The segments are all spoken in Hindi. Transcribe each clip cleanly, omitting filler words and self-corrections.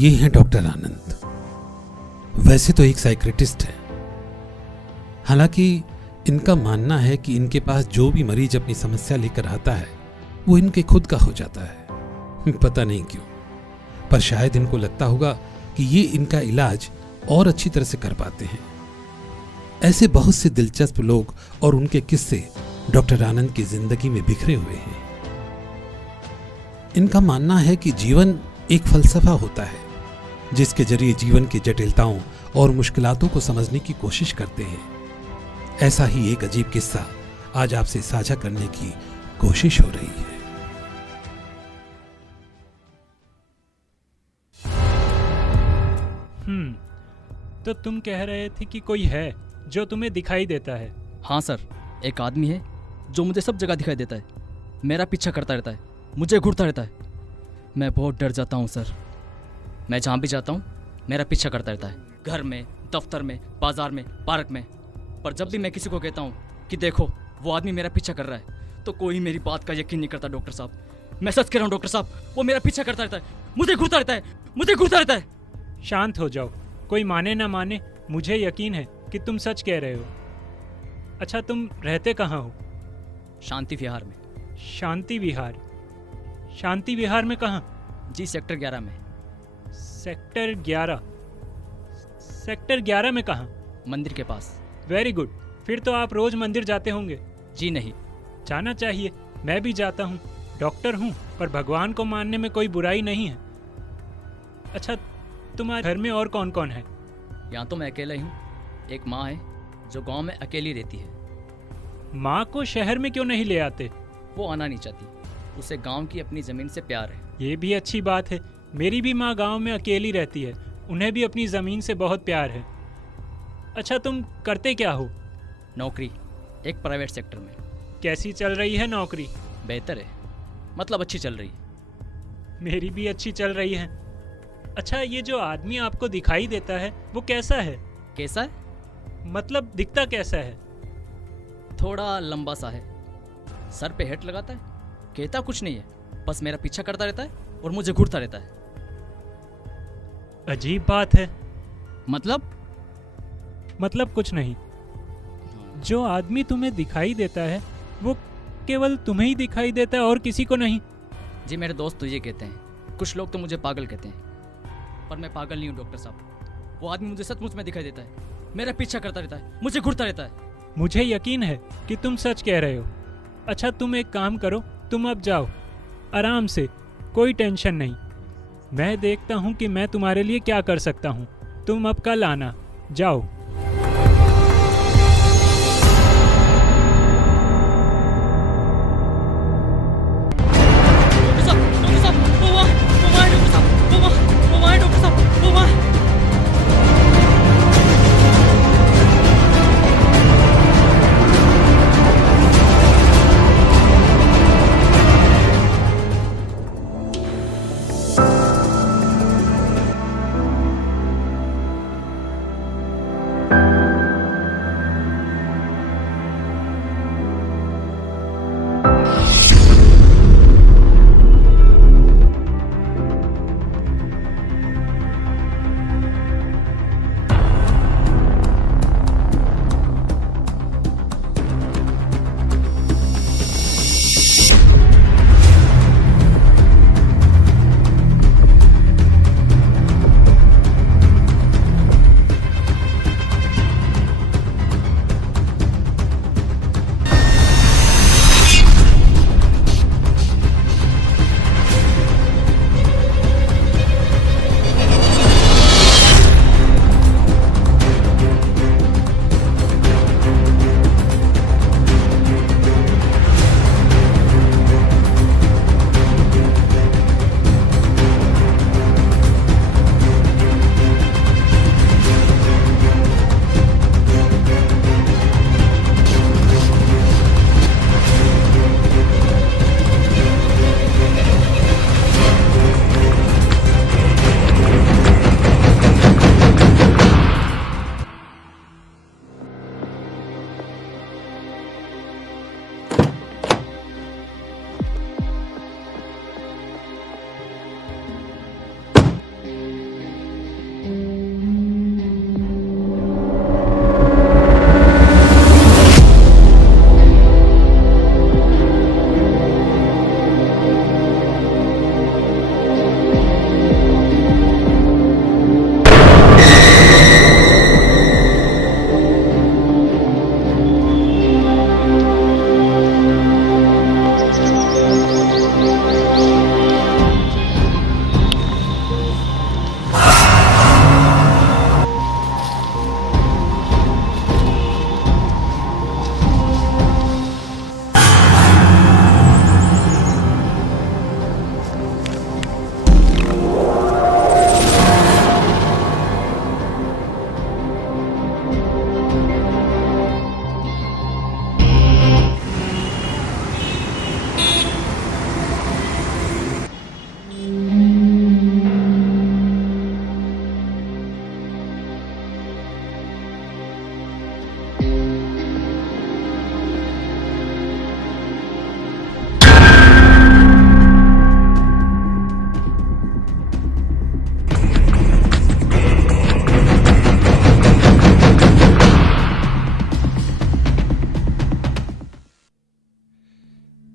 ये हैं डॉक्टर आनंद। वैसे तो एक साइकियाट्रिस्ट है, हालांकि इनका मानना है कि इनके पास जो भी मरीज अपनी समस्या लेकर आता है वो इनके खुद का हो जाता है। पता नहीं क्यों, पर शायद इनको लगता होगा कि ये इनका इलाज और अच्छी तरह से कर पाते हैं। ऐसे बहुत से दिलचस्प लोग और उनके किस्से डॉक्टर आनंद की जिंदगी में बिखरे हुए हैं। इनका मानना है कि जीवन एक फलसफा होता है जिसके जरिए जीवन की जटिलताओं और मुश्किलातों को समझने की कोशिश करते हैं। ऐसा ही एक अजीब किस्सा आज आपसे साझा करने की कोशिश हो रही है। तो तुम कह रहे थे कि कोई है जो तुम्हें दिखाई देता है? हाँ सर, एक आदमी है जो मुझे सब जगह दिखाई देता है। मेरा पीछा करता रहता है, मुझे घूरता रहता है। मैं बहुत डर जाता हूँ सर। मैं जहाँ भी जाता हूँ मेरा पीछा करता रहता है, घर में, दफ्तर में, बाजार में, पार्क में। पर जब भी मैं किसी को कहता हूँ कि देखो वो आदमी मेरा पीछा कर रहा है, तो कोई मेरी बात का यकीन नहीं करता। डॉक्टर साहब, मैं सच कह रहा हूँ डॉक्टर साहब, वो मेरा पीछा करता रहता है, मुझे घूरता रहता है, मुझे घूरता रहता है। शांत हो जाओ, कोई माने ना माने, मुझे यकीन है कि तुम सच कह रहे हो। अच्छा, तुम रहते कहाँ हो? शांति विहार में। शांति विहार? शांति विहार में कहाँ? जी, सेक्टर 11 में। सेक्टर 11? सेक्टर 11 में कहाँ? मंदिर के पास। वेरी गुड, फिर तो आप रोज मंदिर जाते होंगे। जी नहीं। जाना चाहिए, मैं भी जाता हूँ। डॉक्टर हूँ पर भगवान को मानने में कोई बुराई नहीं है। अच्छा, तुम्हारे घर में और कौन कौन है? यहाँ तो मैं अकेला ही हूँ। एक माँ है जो गांव में अकेली रहती है। माँ को शहर में क्यों नहीं ले आते? वो आना नहीं चाहती, उसे गांव की अपनी ज़मीन से प्यार है। ये भी अच्छी बात है। मेरी भी माँ गांव में अकेली रहती है, उन्हें भी अपनी ज़मीन से बहुत प्यार है। अच्छा, तुम करते क्या हो? नौकरी, एक प्राइवेट सेक्टर में। कैसी चल रही है नौकरी? बेहतर है, मतलब अच्छी चल रही है। मेरी भी अच्छी चल रही है। अच्छा, ये जो आदमी आपको दिखाई देता है वो कैसा है? कैसा है? मतलब दिखता कैसा है? थोड़ा लंबा सा है, सर पे हेट लगाता है, कहता कुछ नहीं है, बस मेरा पीछा करता रहता है और मुझे घूरता रहता है। अजीब बात है। मतलब कुछ नहीं। जो आदमी तुम्हें दिखाई देता है वो केवल तुम्हें ही दिखाई देता है और किसी को नहीं? जी, मेरे दोस्त तो ये कहते हैं, कुछ लोग तो मुझे पागल कहते हैं, पर मैं पागल नहीं हूँ डॉक्टर साहब। वो आदमी मुझे सचमुच में दिखाई देता है, मेरा पीछा करता रहता है, मुझे घूरता रहता है। मुझे यकीन है कि तुम सच कह रहे हो। अच्छा, तुम एक काम करो, तुम अब जाओ आराम से, कोई टेंशन नहीं। मैं देखता हूँ कि मैं तुम्हारे लिए क्या कर सकता हूँ। तुम अब कल आना, जाओ।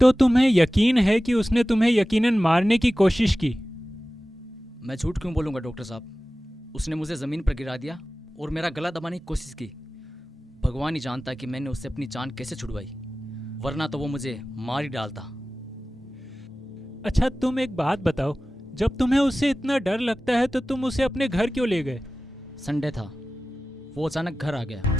तो तुम्हें यकीन है कि उसने तुम्हें यकीनन मारने की कोशिश की? मैं झूठ क्यों बोलूँगा डॉक्टर साहब? उसने मुझे ज़मीन पर गिरा दिया और मेरा गला दबाने की कोशिश की। भगवान ही जानता कि मैंने उससे अपनी जान कैसे छुड़वाई, वरना तो वो मुझे मार ही डालता। अच्छा तुम एक बात बताओ, जब तुम्हें उससे इतना डर लगता है तो तुम उसे अपने घर क्यों ले गए? संडे था, वो अचानक घर आ गया।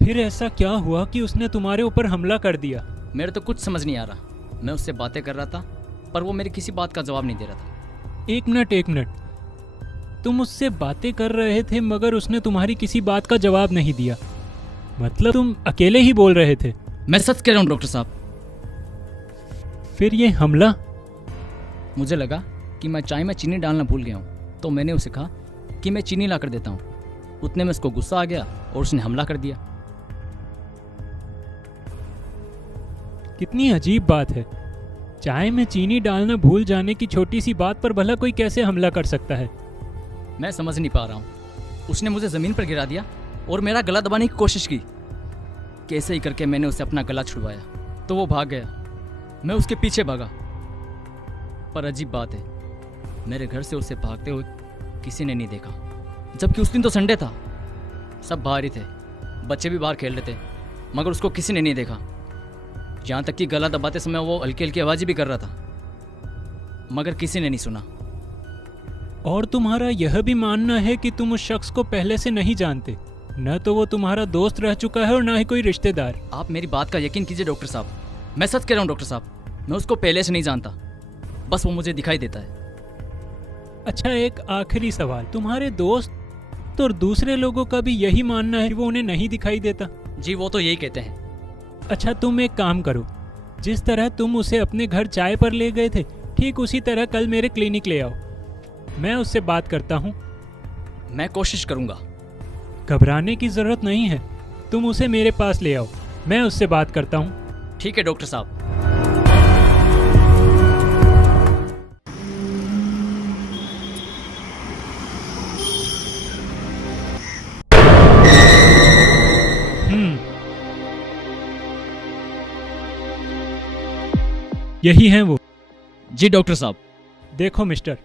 फिर ऐसा क्या हुआ कि उसने तुम्हारे ऊपर हमला कर दिया? मेरे तो कुछ समझ नहीं आ रहा। मैं उससे बातें कर रहा था पर वो मेरी किसी बात का जवाब नहीं दे रहा था। एक मिनट, तुम उससे बातें कर रहे थे मगर उसने तुम्हारी किसी बात का जवाब नहीं दिया, मतलब तुम अकेले ही बोल रहे थे? मैं सच कह रहा हूँ डॉक्टर साहब। फिर ये हमला? मुझे लगा कि मैं चाय में चीनी डालना भूल गया हूँ, तो मैंने उसे कहा कि मैं चीनी ला कर देता हूँ। उतने में उसको गुस्सा आ गया और उसने हमला कर दिया। कितनी अजीब बात है, चाय में चीनी डालना भूल जाने की छोटी सी बात पर भला कोई कैसे हमला कर सकता है? मैं समझ नहीं पा रहा हूँ। उसने मुझे ज़मीन पर गिरा दिया और मेरा गला दबाने की कोशिश की। कैसे ही करके मैंने उसे अपना गला छुड़वाया तो वो भाग गया। मैं उसके पीछे भागा, पर अजीब बात है, मेरे घर से उसे भागते हुए किसी ने नहीं देखा, जबकि उस दिन तो संडे था। सब बाहर ही थे, बच्चे भी बाहर खेल रहे थे, मगर उसको किसी ने नहीं देखा। यहाँ तक कि गला दबाते समय वो हल्की हल्की आवाज़ें भी कर रहा था, मगर किसी ने नहीं सुना। और तुम्हारा यह भी मानना है कि तुम उस शख्स को पहले से नहीं जानते? न तो वो तुम्हारा दोस्त रह चुका है और ना ही कोई रिश्तेदार। आप मेरी बात का यकीन कीजिए डॉक्टर साहब, मैं सच कह रहा हूँ डॉक्टर साहब। मैं उसको पहले से नहीं जानता, बस वो मुझे दिखाई देता है। अच्छा एक आखिरी सवाल, तुम्हारे दोस्त और दूसरे लोगों का भी यही मानना है कि वो उन्हें नहीं दिखाई देता? जी वो तो यही कहते हैं। अच्छा तुम एक काम करो, जिस तरह तुम उसे अपने घर चाय पर ले गए थे, ठीक उसी तरह कल मेरे क्लिनिक ले आओ। मैं उससे बात करता हूँ। मैं कोशिश करूँगा। घबराने की जरूरत नहीं है, तुम उसे मेरे पास ले आओ, मैं उससे बात करता हूँ। ठीक है डॉक्टर साहब। यही हैं वो। जी डॉक्टर साहब। देखो मिस्टर,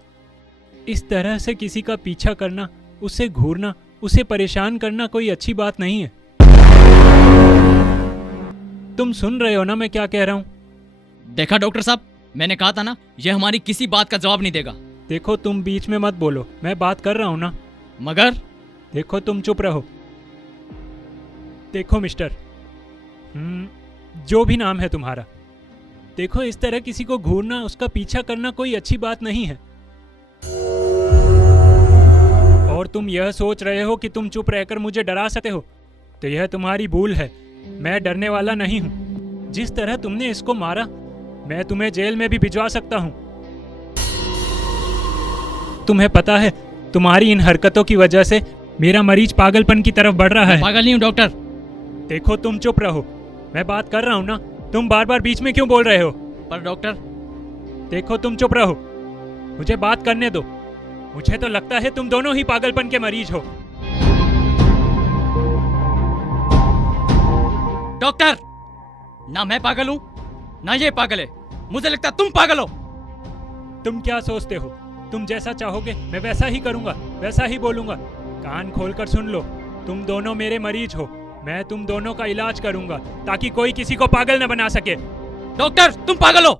इस तरह से किसी का पीछा करना, उसे घूरना, उसे परेशान करना कोई अच्छी बात नहीं है। तुम सुन रहे हो ना मैं क्या कह रहा हूँ? देखा डॉक्टर साहब, मैंने कहा था ना, यह हमारी किसी बात का जवाब नहीं देगा। देखो तुम बीच में मत बोलो, मैं बात कर रहा हूँ ना। मगर देखो तुम चुप रहो। देखो मिस्टर, जो भी नाम है तुम्हारा, देखो इस तरह किसी को घूरना, उसका पीछा करना कोई अच्छी बात नहीं है। और तुम यह सोच रहे हो कि तुम चुप रहकर मुझे डरा सकते हो, तो यह तुम्हारी भूल है। मैं डरने वाला नहीं हूं। जिस तरह तुमने इसको मारा, मैं तुम्हें जेल में भी भिजवा सकता हूं। तुम्हें पता है, तुम्हारी इन हरकतों की वजह से मेरा मरीज पागलपन की तरफ बढ़ रहा है। पागल नहीं हूं डॉक्टर। देखो तुम चुप रहो, मैं बात कर रहा हूं ना, तुम बार बार बीच में क्यों बोल रहे हो? पर डॉक्टर। देखो तुम चुप रहो, मुझे बात करने दो। मुझे तो लगता है तुम दोनों ही पागलपन के मरीज हो। डॉक्टर, ना मैं पागल हूं ना ये पागल है, मुझे लगता है तुम पागल हो। तुम क्या सोचते हो, तुम जैसा चाहोगे मैं वैसा ही करूंगा, वैसा ही बोलूंगा। कान खोलकर सुन लो, तुम दोनों मेरे मरीज हो, मैं तुम दोनों का इलाज करूंगा ताकि कोई किसी को पागल न बना सके। डॉक्टर तुम पागल हो।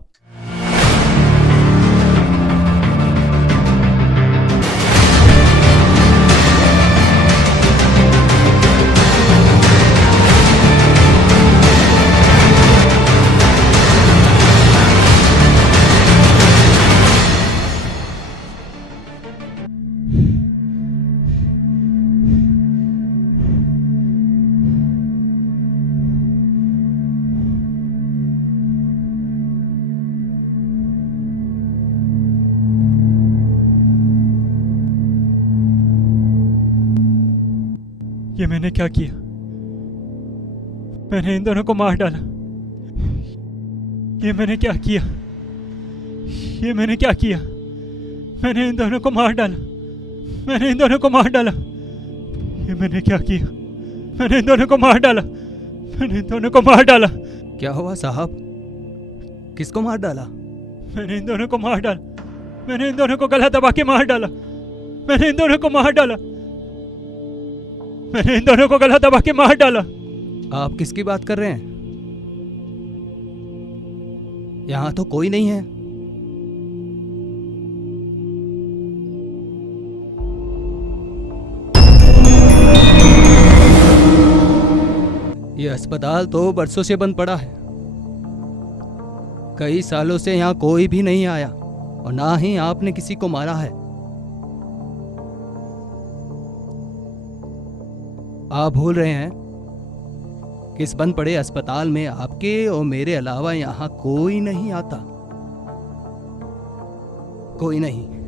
ये मैंने क्या किया? मैंने इन दोनों को मार डाला। ये मैंने क्या किया? ये मैंने क्या किया? मैंने इन दोनों को मार डाला। मैंने इन दोनों को मार डाला। ये मैंने क्या किया? मैंने इन दोनों को मार डाला। मैंने इन दोनों को मार डाला। क्या हुआ साहब? किसको मार डाला? मैंने इन दोनों को मार डाला। मैंने इन दोनों को गला दबा के मार डाला। मैंने इन दोनों को मार डाला। मैंने इन दोनों को गला दबा के मार डाला। आप किसकी बात कर रहे हैं? यहां तो कोई नहीं है। ये अस्पताल तो बरसों से बंद पड़ा है। कई सालों से यहां कोई भी नहीं आया और ना ही आपने किसी को मारा है। आप भूल रहे हैं कि इस बंद पड़े अस्पताल में आपके और मेरे अलावा यहां कोई नहीं आता। कोई नहीं।